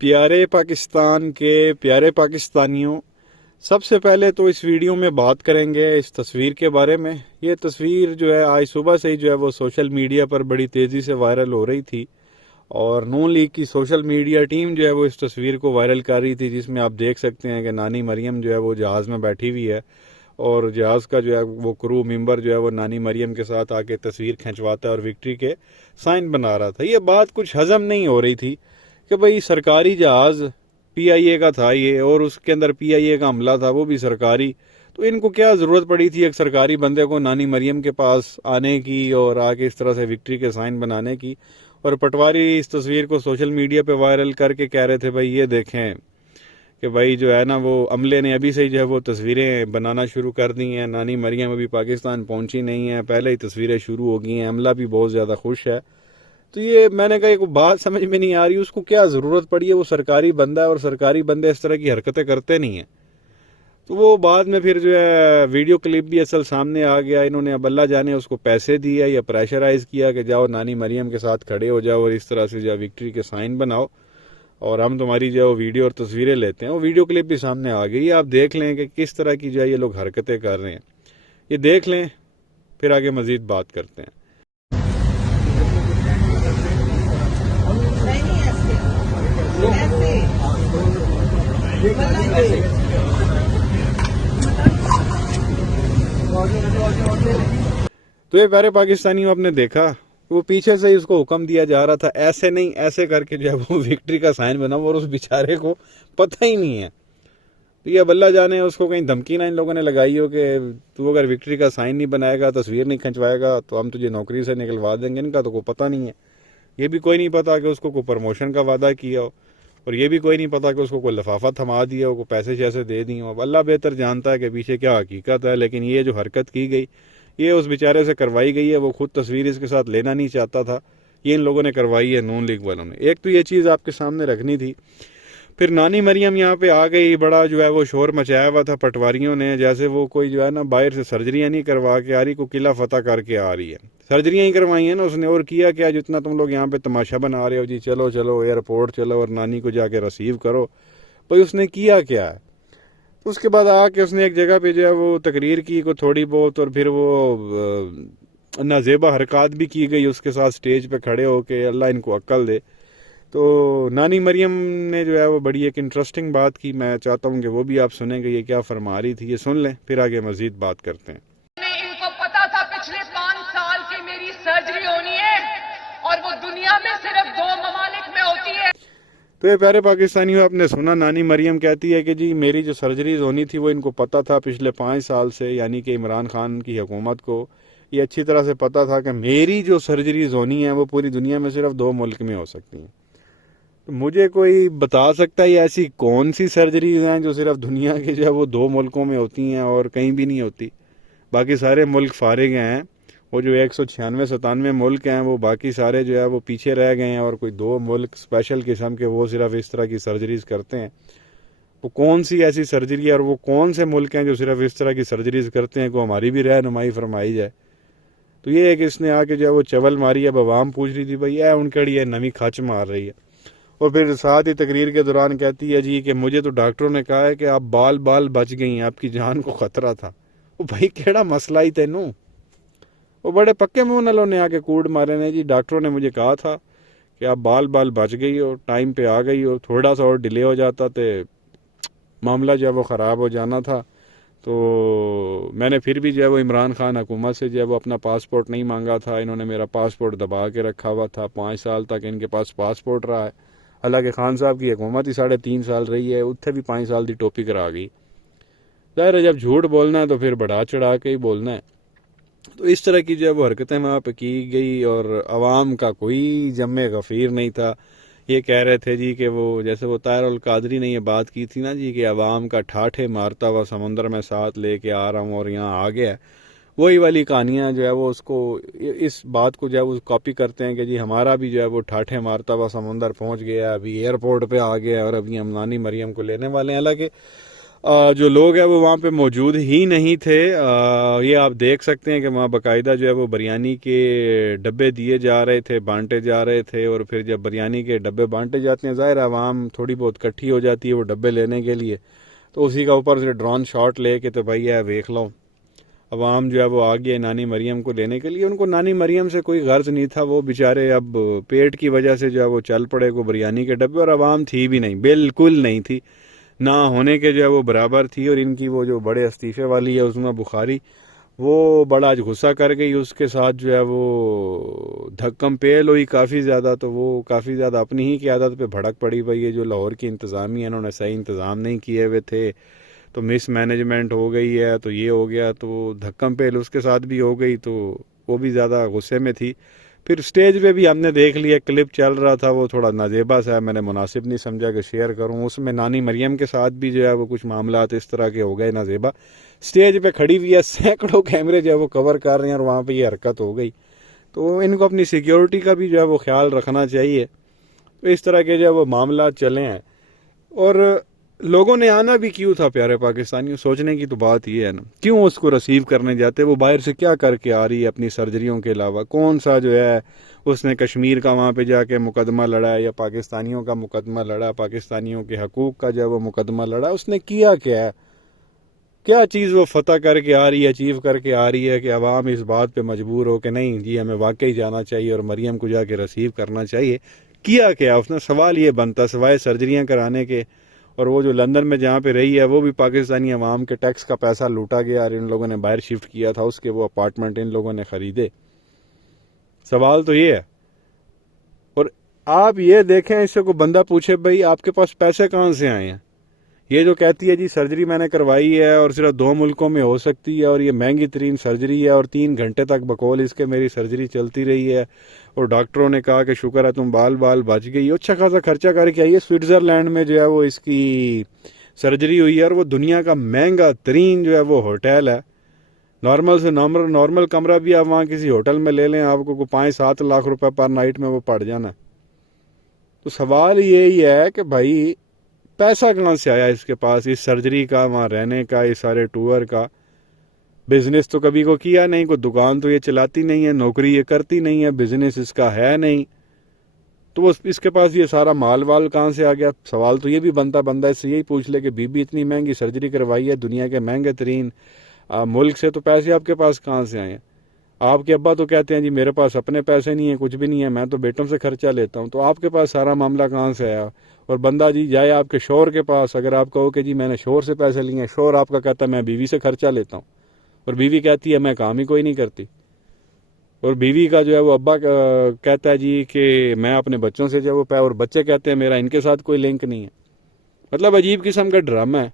پیارے پاکستان کے پیارے پاکستانیوں، سب سے پہلے تو اس ویڈیو میں بات کریں گے اس تصویر کے بارے میں۔ یہ تصویر جو ہے آج صبح سے ہی جو ہے وہ سوشل میڈیا پر بڑی تیزی سے وائرل ہو رہی تھی، اور نون لیگ کی سوشل میڈیا ٹیم جو ہے وہ اس تصویر کو وائرل کر رہی تھی، جس میں آپ دیکھ سکتے ہیں کہ نانی مریم جو ہے وہ جہاز میں بیٹھی ہوئی ہے، اور جہاز کا جو ہے وہ کرو ممبر جو ہے وہ نانی مریم کے ساتھ آ کے تصویر کھنچواتا ہے اور وکٹری کے سائن بنا رہا تھا۔ یہ بات کچھ ہضم نہیں ہو رہی تھی کہ بھئی سرکاری جہاز پی آئی اے کا تھا یہ، اور اس کے اندر پی آئی اے کا حملہ تھا، وہ بھی سرکاری، تو ان کو کیا ضرورت پڑی تھی ایک سرکاری بندے کو نانی مریم کے پاس آنے کی اور آ کے اس طرح سے وکٹری کے سائن بنانے کی۔ اور پٹواری اس تصویر کو سوشل میڈیا پہ وائرل کر کے کہہ رہے تھے بھائی یہ دیکھیں کہ بھائی جو ہے نا وہ عملے نے ابھی سے ہی جو ہے وہ تصویریں بنانا شروع کر دی ہیں، نانی مریم ابھی پاکستان پہنچی نہیں ہے، پہلے ہی تصویریں شروع ہو گئی ہیں، عملہ بھی بہت زیادہ خوش ہے۔ تو یہ میں نے کہا ایک بات سمجھ میں نہیں آ رہی، اس کو کیا ضرورت پڑی ہے؟ وہ سرکاری بندہ ہے اور سرکاری بندے اس طرح کی حرکتیں کرتے نہیں ہیں۔ تو وہ بعد میں پھر جو ہے ویڈیو کلپ بھی اصل سامنے آ گیا، انہوں نے اب اللہ جانے اس کو پیسے دیے یا پریشرائز کیا کہ جاؤ نانی مریم کے ساتھ کھڑے ہو جاؤ اور اس طرح سے جو وکٹری کے سائن بناؤ، اور ہم تمہاری جو ویڈیو اور تصویریں لیتے ہیں۔ وہ ویڈیو کلپ بھی سامنے آ گئی، آپ دیکھ لیں کہ کس طرح کی جو ہے یہ لوگ حرکتیں کر رہے ہیں، یہ دیکھ لیں، پھر آگے مزید بات کرتے ہیں۔ تو یہ پیارے پاکستانیوں، آپ نے دیکھا وہ پیچھے سے اس کو حکم دیا جا رہا تھا ایسے نہیں ایسے کر کے جو ہے وہ وکٹری کا سائن بنا، اور اس بیچارے کو پتہ ہی نہیں ہے۔ تو یہ اب اللہ جانے اس کو کہیں دھمکی نہ ان لوگوں نے لگائی ہو کہ تو اگر وکٹری کا سائن نہیں بنائے گا، تصویر نہیں کھنچوائے گا تو ہم تجھے نوکری سے نکلوا دیں گے۔ ان کا تو کوئی پتہ نہیں ہے، یہ بھی کوئی نہیں پتا کہ اس کو کوئی پروموشن کا وعدہ کیا ہو، اور یہ بھی کوئی نہیں پتا کہ اس کو کوئی لفافہ تھما دیا ہو، کوئی پیسے شیسے دے دی ہوں۔ اب اللہ بہتر جانتا ہے کہ پیچھے کیا حقیقت ہے، لیکن یہ جو حرکت کی گئی یہ اس بیچارے سے کروائی گئی ہے، وہ خود تصویر اس کے ساتھ لینا نہیں چاہتا تھا، یہ ان لوگوں نے کروائی ہے نون لیگ والوں نے۔ ایک تو یہ چیز آپ کے سامنے رکھنی تھی۔ پھر نانی مریم یہاں پہ آ گئی، بڑا جو ہے وہ شور مچایا ہوا تھا پٹواریوں نے، جیسے وہ کوئی جو ہے نا باہر سے سرجریاں نہیں کروا کے آ رہی، کو قلعہ فتح کر کے آ رہی ہے۔ سرجریاں ہی کروائی ہیں نا اس نے، اور کیا کیا جتنا تم لوگ یہاں پہ تماشا بنا رہے ہو، جی چلو چلو ایئرپورٹ چلو اور نانی کو جا کے ریسیو کرو، بھائی اس نے کیا کیا ہے؟ اس کے بعد آ کے اس نے ایک جگہ پہ جو ہے وہ تقریر کی کو تھوڑی بہت، اور پھر وہ نازیبا حرکات بھی کی گئی اس کے ساتھ اسٹیج پہ کھڑے ہو کے، اللہ ان کو عقل دے۔ تو نانی مریم نے جو ہے وہ بڑی ایک انٹرسٹنگ بات کی، میں چاہتا ہوں کہ وہ بھی آپ سنیں کہ یہ کیا فرما رہی تھی، یہ سن لیں پھر آگے مزید بات کرتے ہیں۔ ان کو پتا تھا پچھلے 5 سال کی میری سرجری ہونی ہے، اور وہ دنیا میں صرف 2 ممالک میں ہوتی ہے۔ تو یہ پیارے پاکستانیوں، آپ نے سنا نانی مریم کہتی ہے کہ جی میری جو سرجریز ہونی تھی وہ ان کو پتا تھا پچھلے 5 سال سے، یعنی کہ عمران خان کی حکومت کو یہ اچھی طرح سے پتا تھا کہ میری جو سرجریز ہونی ہیں وہ پوری دنیا میں صرف 2 ملک میں ہو سکتی ہیں۔ تو مجھے کوئی بتا سکتا ہے یہ ایسی کون سی سرجریز ہیں جو صرف دنیا کے جو ہے وہ 2 ملکوں میں ہوتی ہیں اور کہیں بھی نہیں ہوتی؟ باقی سارے ملک فارغ ہیں، وہ جو 196-97 ملک ہیں وہ باقی سارے جو ہے وہ پیچھے رہ گئے ہیں، اور کوئی 2 ملک اسپیشل قسم کے وہ صرف اس طرح کی سرجریز کرتے ہیں۔ وہ کون سی ایسی سرجری ہے اور وہ کون سے ملک ہیں جو صرف اس طرح کی سرجریز کرتے ہیں کو ہماری بھی رہنمائی فرمائی جائے۔ تو یہ ایک اس نے آ کے جو ہے وہ چول ماری، اب عوام پوچھ رہی تھی بھائی اے ان کڑی ہے نمی کھچ مار رہی ہے، اور پھر ساتھ ہی تقریر کے دوران کہتی ہے جی کہ مجھے تو ڈاکٹروں نے کہا ہے کہ آپ بال بچ گئی ہیں، آپ کی جان کو خطرہ تھا۔ وہ بھائی کیڑا مسئلہ ہی تینوں؟ وہ بڑے پکے منہ نالوں نے آ کے کوڑ مارے نے، جی ڈاکٹروں نے مجھے کہا تھا کہ آپ بال بچ گئی ہو، ٹائم پہ آ گئی ہو، تھوڑا سا اور ڈیلے ہو جاتا تو معاملہ جو ہے وہ خراب ہو جانا تھا۔ تو میں نے پھر بھی جو ہے وہ عمران خان حکومت سے جو ہے وہ اپنا پاسپورٹ نہیں مانگا تھا، انہوں نے میرا پاسپورٹ دبا کے رکھا ہوا تھا، 5 سال تک ان کے پاس پاسپورٹ رہا ہے، حالانکہ خان صاحب کی حکومت ہی 3.5 سال رہی ہے، اتنے بھی 5 سال دی ٹوپی کرا گئی۔ ظاہر ہے جب جھوٹ بولنا ہے تو پھر بڑھا چڑھا کے ہی بولنا ہے۔ تو اس طرح کی جو ہے وہ حرکتیں وہاں پہ کی گئی، اور عوام کا کوئی جمع غفیر نہیں تھا۔ یہ کہہ رہے تھے جی کہ وہ جیسے وہ طاہر القادری نے یہ بات کی تھی نا جی کہ عوام کا ٹھاٹھے مارتا ہوا سمندر میں ساتھ لے کے آ رہا ہوں اور یہاں آ گیا، وہی والی کہانیاں جو ہے وہ اس کو اس بات کو جو ہے وہ کاپی کرتے ہیں کہ جی ہمارا بھی جو ہے وہ ٹھاٹھے مارتا ہوا سمندر پہنچ گیا، ابھی ایئرپورٹ پہ آ گیا اور ابھی ہم نانی مریم کو لینے والے ہیں۔ حالانکہ جو لوگ ہیں وہ وہاں پہ موجود ہی نہیں تھے. یہ آپ دیکھ سکتے ہیں کہ وہاں باقاعدہ جو ہے وہ بریانی کے ڈبے دیے جا رہے تھے, بانٹے جا رہے تھے. اور پھر جب بریانی کے ڈبے بانٹے جاتے ہیں, ظاہر ہے عوام تھوڑی بہت اکٹھی ہو جاتی ہے وہ ڈبے لینے کے لیے, تو اسی کا اوپر سے ڈرون شاٹ لے کے تو بھائی ہے دیکھ لو عوام جو ہے وہ آ گیا نانی مریم کو لینے کے لیے. ان کو نانی مریم سے کوئی غرض نہیں تھا, وہ بیچارے اب پیٹ کی وجہ سے جو ہے وہ چل پڑے کو بریانی کے ڈبے, اور عوام تھی بھی نہیں, بالکل نہیں تھی, نہ ہونے کے جو ہے وہ برابر تھی. اور ان کی وہ جو بڑے استعفے والی ہے عظمیٰ بخاری, وہ بڑا آج غصہ کر گئی, اس کے ساتھ جو ہے وہ دھکم پیل ہوئی کافی زیادہ. تو وہ کافی زیادہ اپنی ہی قیادت پہ بھڑک پڑی. بھائی یہ جو لاہور کی انتظامیہ انہوں نے صحیح انتظام نہیں کیے ہوئے تھے, تو مس مینجمنٹ ہو گئی ہے, تو یہ ہو گیا, تو دھکم پیل اس کے ساتھ بھی ہو گئی, تو وہ بھی زیادہ غصے میں تھی. پھر سٹیج پہ بھی ہم نے دیکھ لیا, کلپ چل رہا تھا, وہ تھوڑا نازیبا سا ہے, میں نے مناسب نہیں سمجھا کہ شیئر کروں. اس میں نانی مریم کے ساتھ بھی جو ہے وہ کچھ معاملات اس طرح کے ہو گئے. نازیبا سٹیج پہ کھڑی ہوئی ہے, سینکڑوں کیمرے جو ہے وہ کور کر رہے ہیں, اور وہاں پہ یہ حرکت ہو گئی. تو ان کو اپنی سیکیورٹی کا بھی جو ہے وہ خیال رکھنا چاہیے. تو اس طرح کے جو ہے وہ معاملات چلے ہیں. اور لوگوں نے آنا بھی کیوں تھا پیارے پاکستانیوں, سوچنے کی تو بات یہ ہے نا, کیوں اس کو ریسیو کرنے جاتے؟ وہ باہر سے کیا کر کے آ رہی ہے اپنی سرجریوں کے علاوہ؟ کون سا جو ہے اس نے کشمیر کا وہاں پہ جا کے مقدمہ لڑا ہے, یا پاکستانیوں کا مقدمہ لڑا, پاکستانیوں کے حقوق کا جو ہے وہ مقدمہ لڑا؟ اس نے کیا کیا ہے؟ کیا چیز وہ فتح کر کے آ رہی ہے, اچیو کر کے آ رہی ہے کہ عوام اس بات پہ مجبور ہو کہ نہیں جی ہمیں واقعی جانا چاہیے اور مریم کو جا کے ریسیو کرنا چاہیے؟ کیا کیا اس نے؟ سوال یہ بنتا سوائے سرجریاں کرانے کے. اور وہ جو لندن میں جہاں پہ رہی ہے وہ بھی پاکستانی عوام کے ٹیکس کا پیسہ لوٹا گیا, اور ان لوگوں نے باہر شفٹ کیا تھا, اس کے وہ اپارٹمنٹ ان لوگوں نے خریدے. سوال تو یہ ہے. اور آپ یہ دیکھیں, اس سے کوئی بندہ پوچھے بھائی آپ کے پاس پیسے کہاں سے آئے ہیں؟ یہ جو کہتی ہے جی سرجری میں نے کروائی ہے اور صرف 2 ملکوں میں ہو سکتی ہے, اور یہ مہنگی ترین سرجری ہے, اور 3 گھنٹے تک بقول اس کے میری سرجری چلتی رہی ہے, اور ڈاکٹروں نے کہا کہ شکر ہے تم بال بچ گئی. اچھا خاصا خرچہ کر کے آئیے, سوئٹزرلینڈ میں جو ہے وہ اس کی سرجری ہوئی ہے, اور وہ دنیا کا مہنگا ترین جو ہے وہ ہوٹل ہے. نارمل سے نارمل کمرہ بھی آپ وہاں کسی ہوٹل میں لے لیں, آپ کو 5-7 لاکھ روپے پر نائٹ میں وہ پڑ جانا. تو سوال یہی ہے کہ بھائی پیسہ کہاں سے آیا اس کے پاس, اس سرجری کا, وہاں رہنے کا, اس سارے ٹور کا؟ بزنس تو کبھی کو کیا نہیں, کوئی دکان تو یہ چلاتی نہیں ہے, نوکری یہ کرتی نہیں ہے, بزنس اس کا ہے نہیں, تو وہ اس کے پاس یہ سارا مال وال کہاں سے آ گیا؟ سوال تو یہ بھی بنتا اس سے یہی پوچھ لے کہ بی بی اتنی مہنگی سرجری کروائی ہے دنیا کے مہنگے ترین ملک سے, تو پیسے آپ کے پاس کہاں سے آئے ہیں؟ آپ کے ابا تو کہتے ہیں جی میرے پاس اپنے پیسے نہیں ہیں, کچھ بھی نہیں ہے, میں تو بیٹوں سے خرچہ لیتا ہوں. تو آپ کے پاس سارا معاملہ کہاں سے آیا؟ اور بندہ جی جائے آپ کے شوہر کے پاس, اگر آپ کہو کہ جی میں نے شوہر سے پیسے لیے ہیں, شوہر آپ کا کہتا ہے میں بیوی سے خرچہ لیتا ہوں, اور بیوی کہتی ہے میں کام ہی کوئی نہیں کرتی, اور بیوی کا جو ہے وہ ابا کہتا ہے جی کہ میں اپنے بچوں سے جو ہے وہ اور بچے کہتے ہیں میرا ان کے ساتھ کوئی لنک نہیں ہے. مطلب عجیب قسم کا ڈرامہ ہے.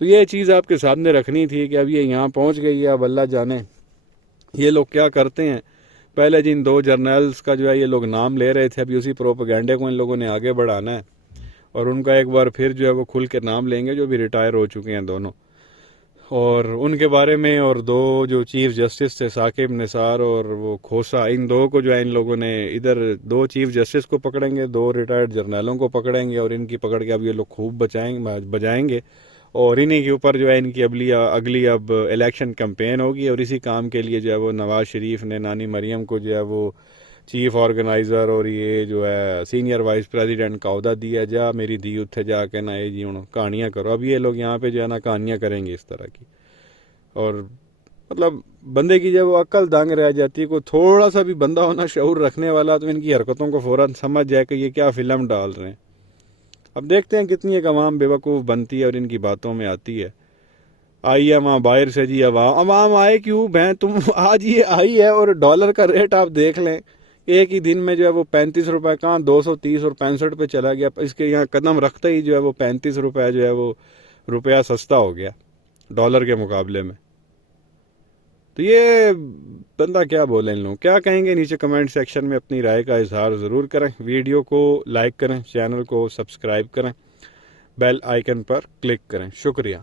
تو یہ چیز آپ کے سامنے رکھنی تھی کہ اب یہ یہاں پہنچ گئی ہے. اب اللہ جانے یہ لوگ کیا کرتے ہیں. پہلے جن 2 جرنلز کا جو ہے یہ لوگ نام لے رہے تھے, ابھی اسی پروپیگنڈے کو ان لوگوں نے آگے بڑھانا ہے, اور ان کا ایک بار پھر جو ہے وہ کھل کے نام لیں گے, جو بھی ریٹائر ہو چکے ہیں دونوں, اور ان کے بارے میں. اور 2 جو چیف جسٹس تھے ثاقب نثار اور وہ کھوسا, ان 2 کو جو ہے ان لوگوں نے ادھر 2 چیف جسٹس کو پکڑیں گے, 2 ریٹائرڈ جرنیلوں کو پکڑیں گے, اور ان کی پکڑ کے اب یہ لوگ خوب بجائیں گے, اور انہی کے اوپر جو ہے ان کی اگلی اب الیکشن کمپین ہوگی. اور اسی کام کے لیے جو ہے وہ نواز شریف نے نانی مریم کو جو ہے وہ چیف آرگنائزر اور یہ جو ہے سینئر وائس پریزیڈنٹ کا عہدہ دیا. جا میری دی اتھے جا کے نا جی ہوں کہانیاں کرو. اب یہ لوگ یہاں پہ جو ہے نا کہانیاں کریں گے اس طرح کی, اور مطلب بندے کی جب وہ عقل دانگ رہ جاتی ہے. کوئی تھوڑا سا بھی بندہ ہونا شعور رکھنے والا تو ان کی حرکتوں کو فوراً سمجھ جائے کہ یہ کیا فلم ڈال رہے ہیں. اب دیکھتے ہیں کتنی ایک عوام بے وقوف بنتی ہے اور ان کی باتوں میں آتی ہے. آئی ہے وہاں باہر سے جی عوام آئے کیوں بہن تم, آج یہ آئی ہے اور ڈالر کا ریٹ آپ دیکھ لیں, ایک ہی دن میں جو ہے وہ 35 روپے کہاں 230 اور 65 پہ چلا گیا. اس کے یہاں قدم رکھتے ہی جو ہے وہ 35 روپے جو ہے وہ روپیہ سستا ہو گیا ڈالر کے مقابلے میں. تو یہ بندہ کیا بولیں, ان لوگ کیا کہیں گے؟ نیچے کمنٹ سیکشن میں اپنی رائے کا اظہار ضرور کریں. ویڈیو کو لائک کریں, چینل کو سبسکرائب کریں, بیل آئیکن پر کلک کریں. شکریہ.